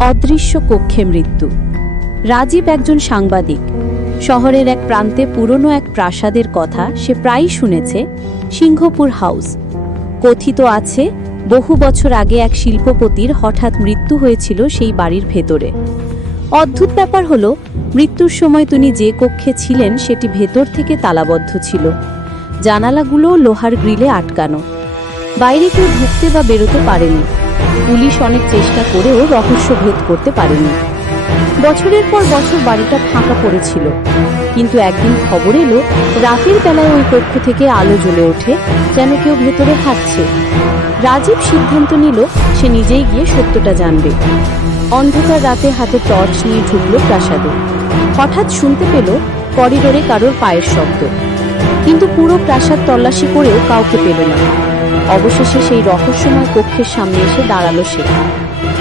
অদৃশ্য কক্ষে মৃত্যু। রাজীব একজন সাংবাদিক। শহরের এক প্রান্তে পুরনো এক প্রাসাদের কথা সে প্রায়ই শুনেছে, সিংহপুর হাউস। কথিত আছে বহু বছর আগে এক শিল্পপতির হঠাৎ মৃত্যু হয়েছিল সেই বাড়ির ভেতরে। অদ্ভুত ব্যাপার হলো, মৃত্যুর সময় তিনি যে কক্ষে ছিলেন সেটি ভেতর থেকে তালাবদ্ধ ছিল, জানালাগুলো লোহার গ্রিলে আটকানো। বাইরে কেউ ঢুকতে বা বেরোতে পারেনি। পুলিশ অনেক চেষ্টা করেও রহস্য ভেদ করতে পারেনি। বছরের পর বছর বাড়িটা ফাঁকা পড়েছিল, কিন্তু একদিন খবর এলো রাতের বেলায় ওই কক্ষ থেকে আলো জ্বলে ওঠে, যেন কেউ ভেতরে হাঁটছে। রাজীব সিদ্ধান্ত নিল সে নিজেই গিয়ে সত্যটা জানবে। অন্ধকার রাতে হাতে টর্চ নিয়ে ঢুকল প্রাসাদে। হঠাৎ শুনতে পেল করিডোরে কারোর পায়ের শব্দ, কিন্তু পুরো প্রাসাদ তল্লাশি করেও কাউকে পেল না। অবশেষে সেই রহস্যময় কক্ষের সামনে এসে দাঁড়ালো সে।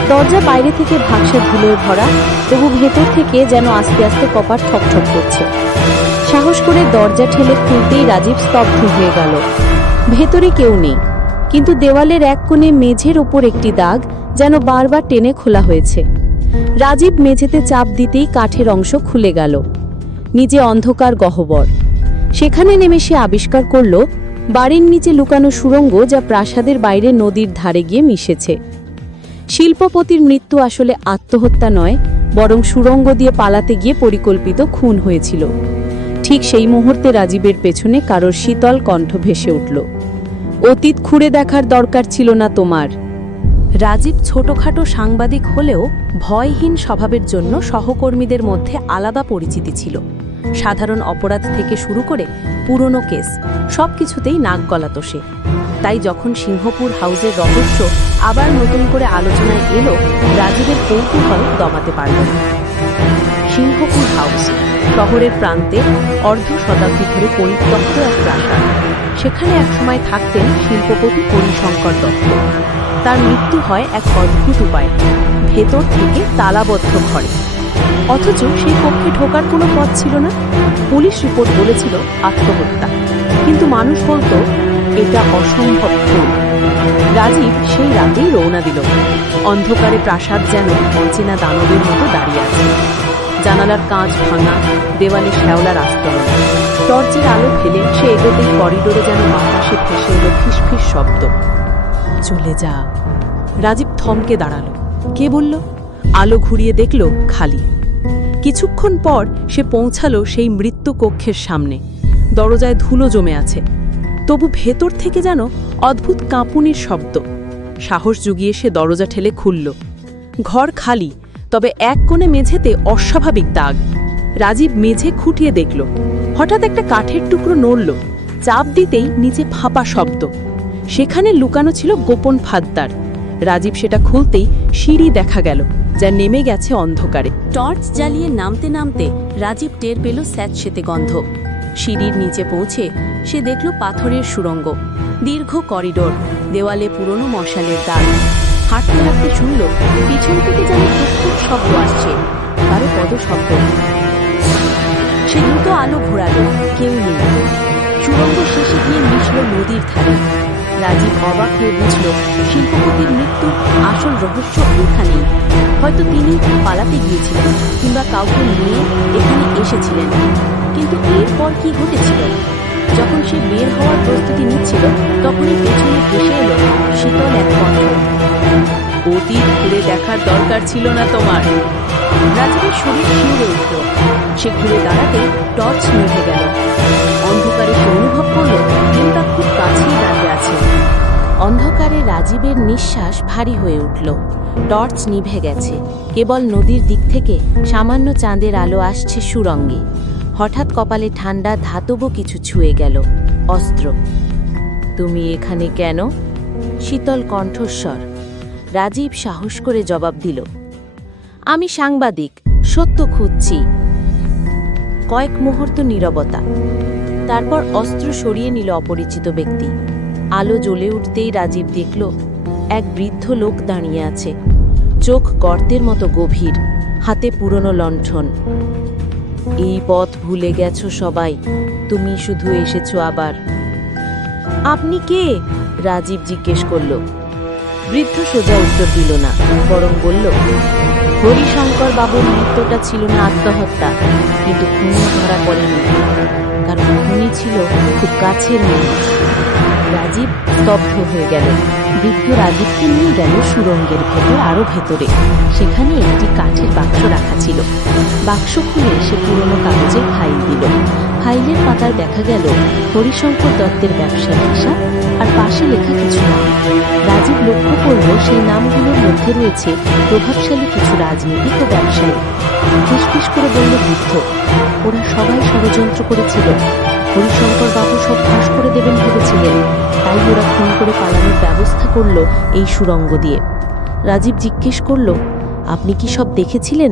দরজা বাইরে থেকে ভাগসা ধুলোয় ভরা, তবু ভেতর থেকে যেন আস্তে আস্তে কপাট ঠকঠক করছে। সাহস করে দরজা ঠেলে খুলতেই রাজীব স্তব্ধ হয়ে গেল। ভেতরে কেউ নেই, কিন্তু দেওয়ালের এক কোণে মেঝের ওপর একটি দাগ যেন বারবার টেনে খোলা হয়েছে। রাজীব মেঝেতে চাপ দিতেই কাঠের অংশ খুলে গেল। নিচে অন্ধকার গহ্বর। সেখানে নেমে সে আবিষ্কার করল বাড়ির নিচে লুকানো সুড়ঙ্গ, যা প্রাসাদের বাইরে নদীর ধারে গিয়ে মিশেছে। শিল্পপতির মৃত্যু আসলে আত্মহত্যা নয়, বরং সুড়ঙ্গ দিয়ে পালাতে গিয়ে পরিকল্পিত খুন হয়েছিল। ঠিক সেই মুহূর্তে রাজীবের পেছনে কারোর শীতল কণ্ঠ ভেসে উঠল, অতীত খুঁড়ে দেখার দরকার ছিল না তোমার। রাজীব ছোটখাটো সাংবাদিক হলেও ভয়হীন স্বভাবের জন্য সহকর্মীদের মধ্যে আলাদা পরিচিতি ছিল। সাধারণ অপরাধ থেকে শুরু করে পুরনো কেস সবকিছুতেই নাক গলাতো সে। তাই যখন সিংহপুর হাউসের রহস্য আবার নতুন করে আলোচনায় এলো, রাজীবের কৌতূহল দমাতে পারল না। সিংহপুর হাউস শহরের প্রান্তে অর্ধ শতাব্দী ধরে পরিত্যক্ত এক প্রাসাদ। সেখানে একসময় থাকতেন শিল্পপতি হরিশঙ্কর দত্ত। তার মৃত্যু হয় এক অদ্ভুত উপায়ে, ভেতর থেকে তালাবদ্ধ ঘরে। অথচ সেই কক্ষে ঢোকার কোনো পথ ছিল না। পুলিশ রিপোর্ট বলেছিল আত্মহত্যা, কিন্তু মানুষ বলতো এটা অসম্ভব খুন। রাজীব সেই রাতেই রওনা দিল। অন্ধকারে প্রাসাদ যেন অচেনা দানবের মতো দাঁড়িয়ে আছে। জানালার কাঁচ ভাঙা, দেওয়ালে শ্যাওলার আস্তরণ। টর্চের আলো ফেলে সে এগোতেই করিডোরে যেন বাতাসে ভেসে এলো ফিসফিস শব্দ। চলে যা। রাজীব থমকে দাঁড়ালো। কে বলল? আলো ঘুরিয়ে দেখল খালি। কিছুক্ষণ পর সে পৌঁছালো সেই মৃত্যু কক্ষের সামনে। দরজায় ধুলো জমে আছে, তবু ভেতর থেকে যেন অদ্ভুত কাঁপুনির শব্দ। সাহস জুগিয়ে সে দরজা ঠেলে খুলল। ঘর খালি, তবে এক কোণে মেঝেতে অস্বাভাবিক দাগ। রাজীব মেঝে খুঁটিয়ে দেখল। হঠাৎ একটা কাঠের টুকরো নড়ল। চাপ দিতেই নিচে ফাঁপা শব্দ। সেখানে লুকানো ছিল গোপন ফাঁদদার। রাজীব সেটা খুলতেই সিঁড়ি দেখা গেল, যা নেমে গেছে অন্ধকারে। টর্চ জ্বালিয়ে নামতে নামতে রাজীব টের পেল স্যাঁতসেঁতে গন্ধ। সিঁড়ির নিচে পৌঁছে সে দেখল পাথরের সুড়ঙ্গ, দীর্ঘ করিডোর, দেওয়ালে পুরনো মশালের দাগ। হাঁটতে হাঁটতে শুনল পিছন থেকে যেন টুকটুক শব্দ আসছে, কারো পদশব্দ। সে দ্রুত আলো ঘোরালো, কেউ নেই। সুড়ঙ্গ শেষে গিয়ে মিশল নদীর ধারে। রাজীব অবাক হয়ে বুঝল শিল্পপতির মৃত্যুর আসল রহস্য এখানেই। হয়তো তিনি পালাতে গিয়েছিলেন, কিংবা কাউকে নিয়ে এখানে এসেছিলেন। কিন্তু এরপর কি ঘটেছিল? যখন সে বের হওয়ার প্রস্তুতি নিচ্ছিল, তখনই পেছনে ভেসে এলো শীতল এক কণ্ঠ, অতীত ঘুরে দেখার দরকার ছিল না তোমার। রাজীবের শরীর শিউরে উঠল। সে ঘুরে দাঁড়াতে টর্চ নিভে গেল। অন্ধকারে সে অনুভব করল দিনটা খুব কাছেই দাঁড়িয়ে আছে। অন্ধকারে রাজীবের নিঃশ্বাস ভারী হয়ে উঠল। টর্চ নিভে গেছে, কেবল নদীর দিক থেকে সামান্য চাঁদের আলো আসছে সুরঙ্গে। হঠাৎ কপালে ঠান্ডা ধাতব কিছু ছুঁয়ে গেল, অস্ত্র। তুমি এখানে কেন? শীতল কণ্ঠস্বর। রাজীব সাহস করে জবাব দিল, আমি সাংবাদিক, সত্য খুঁজছি। কয়েক মুহূর্ত নীরবতা। তারপর অস্ত্র সরিয়ে নিল অপরিচিত ব্যক্তি। আলো জ্বলে উঠতেই রাজীব দেখল এক বৃদ্ধ লোক দাঁড়িয়ে আছে, চোখ গর্তের মতো গভীর, হাতে পুরনো লণ্ঠন। এই পথ ভুলে গেছো সবাই, তুমি শুধু এসেছো আবার। আপনি কে? রাজীব জিজ্ঞেস করল। বৃদ্ধ সোজা উত্তর দিল না, বরং বলল, হরিশঙ্কর বাবুর মৃত্যুটা ছিল না আত্মহত্যা, কিন্তু খুনিও ধরা পড়েনি, কারণ খুনি ছিল খুব কাছের মানুষ। রাজীব স্তব্ধ হয়ে গেল। বৃদ্ধ রাজীবকে নিয়ে গেল সুড়ঙ্গের ভেতর, আরো ভেতরে। সেখানে একটি কাঠের বাক্স রাখা ছিল। বাক্স খুলে সে পুরনো কাগজের ফাইল দিল। ফাইলের পাতায় দেখা গেল হরিশঙ্কর দত্তের ব্যবসার হিসাব আর পাশে লেখা কিছু নাম। রাজীব লক্ষ্য করল সেই নামগুলোর মধ্যে রয়েছে প্রভাবশালী কিছু রাজনীতিক ও ব্যবসায়ী। ফিসফিস করে বলল বৃদ্ধ, ওরা সবাই ষড়যন্ত্র করেছিল। হরিশঙ্কর বাবু সব ফাঁস করে দেবেন ভেবেছিলেন, তাই ওরা খুন করে পালানোর ব্যবস্থা করলো এই সুড়ঙ্গ দিয়ে। রাজীব জিজ্ঞেস করল, আপনি কি সব দেখেছিলেন?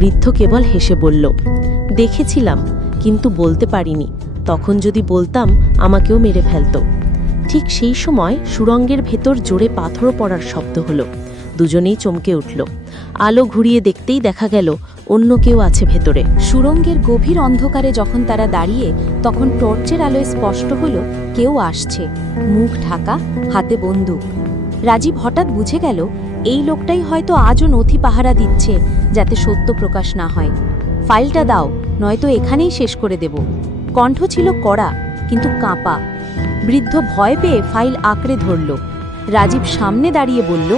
বৃদ্ধ কেবল হেসে বলল, দেখেছিলাম, কিন্তু বলতে পারিনি। তখন যদি বলতাম আমাকেও মেরে ফেলত। ঠিক সেই সময় সুড়ঙ্গের ভেতর জোরে পাথর পড়ার শব্দ হলো। দুজনেই চমকে উঠল। আলো ঘুরিয়ে দেখতেই দেখা গেল অন্য কেউ আছে ভেতরে। সুড়ঙ্গের গভীর অন্ধকারে যখন তারা দাঁড়িয়ে, তখন টর্চের আলোয় স্পষ্ট হলো কেউ আসছে, মুখ ঢাকা, হাতে বন্দুক। রাজীব হঠাৎ বুঝে গেল এই লোকটাই হয়তো আজও নথি পাহারা দিচ্ছে, যাতে সত্য প্রকাশ না হয়। ফাইলটা দাও, নয়তো এখানেই শেষ করে দেব। কণ্ঠ ছিল কড়া, কিন্তু কাঁপা। বৃদ্ধ ভয় পেয়ে ফাইল আঁকড়ে ধরল। রাজীব সামনে দাঁড়িয়ে বলল,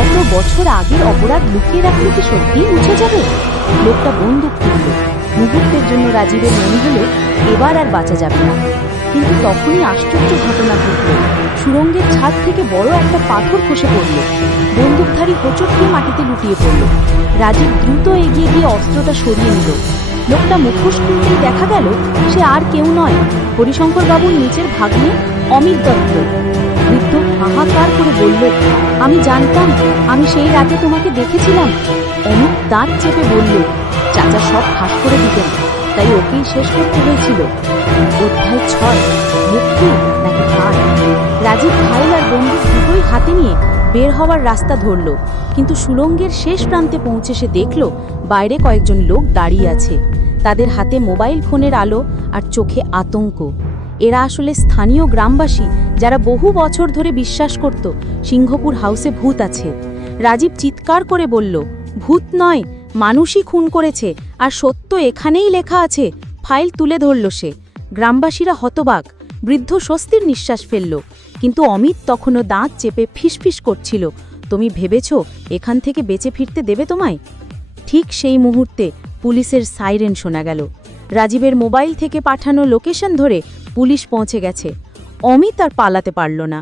এত বছর আগের অপরাধ লুকিয়ে রাখলে কি সত্যিই মুছে যাবে? লোকটা বন্দুক তুলল। মুহূর্তের জন্য রাজীবের মনে হলো এবার আর বাঁচা যাবে না। কিন্তু তখনই আশ্চর্য ঘটনা ঘটল। সুড়ঙ্গের ছাদ থেকে বড় একটা পাথর খসে পড়ল। বন্দুকধারী হোঁচট দিয়ে মাটিতে লুটিয়ে পড়ল। রাজীব দ্রুত এগিয়ে গিয়ে অস্ত্রটা সরিয়ে নিল। লোকটা মুখোশ খুলতেই দেখা গেল সে আর কেউ নয়, হরিশঙ্কর বাবুর নিচের ভাগ্নে অমিত দত্ত। বৃদ্ধ হাহাকার করে বলল, আমি জানতাম, আমি সেই রাতে তোমাকে দেখেছিলাম। অমিত দাঁত চেপে বলল, চাচা সব ফাঁস করে দিতেন, তাই ওকেই শেষ করতে হয়েছিল। অধ্যায় 6, মুক্তি নাকি হার। রাজীব ফাইল আর বন্দুক দুটোই হাতে নিয়ে বের হওয়ার রাস্তা ধরল, কিন্তু সুড়ঙ্গের শেষ প্রান্তে পৌঁছে সে দেখল বাইরে কয়েকজন লোক দাঁড়িয়ে আছে। তাদের হাতে মোবাইল ফোনের আলো আর চোখে আতঙ্ক। এরা আসলে স্থানীয় গ্রামবাসী, যারা বহু বছর ধরে বিশ্বাস করত সিংহপুর হাউসে ভূত আছে। রাজীব চিৎকার করে বলল, ভূত নয়, মানুষই খুন করেছে, আর সত্য এখানেই লেখা আছে। ফাইল তুলে ধরল সে। গ্রামবাসীরা হতবাক। বৃদ্ধ স্বস্তির নিঃশ্বাস ফেলল, কিন্তু অমিত তখনও দাঁত চেপে ফিসফিস করছিল, তুমি ভেবেছ এখান থেকে বেঁচে ফিরতে দেবে তোমায়? ঠিক সেই মুহূর্তে পুলিশের সাইরেন শোনা গেল। রাজীবের মোবাইল থেকে পাঠানো লোকেশন ধরে পুলিশ পৌঁছে গেছে। অমিত আর পালাতে পারল না।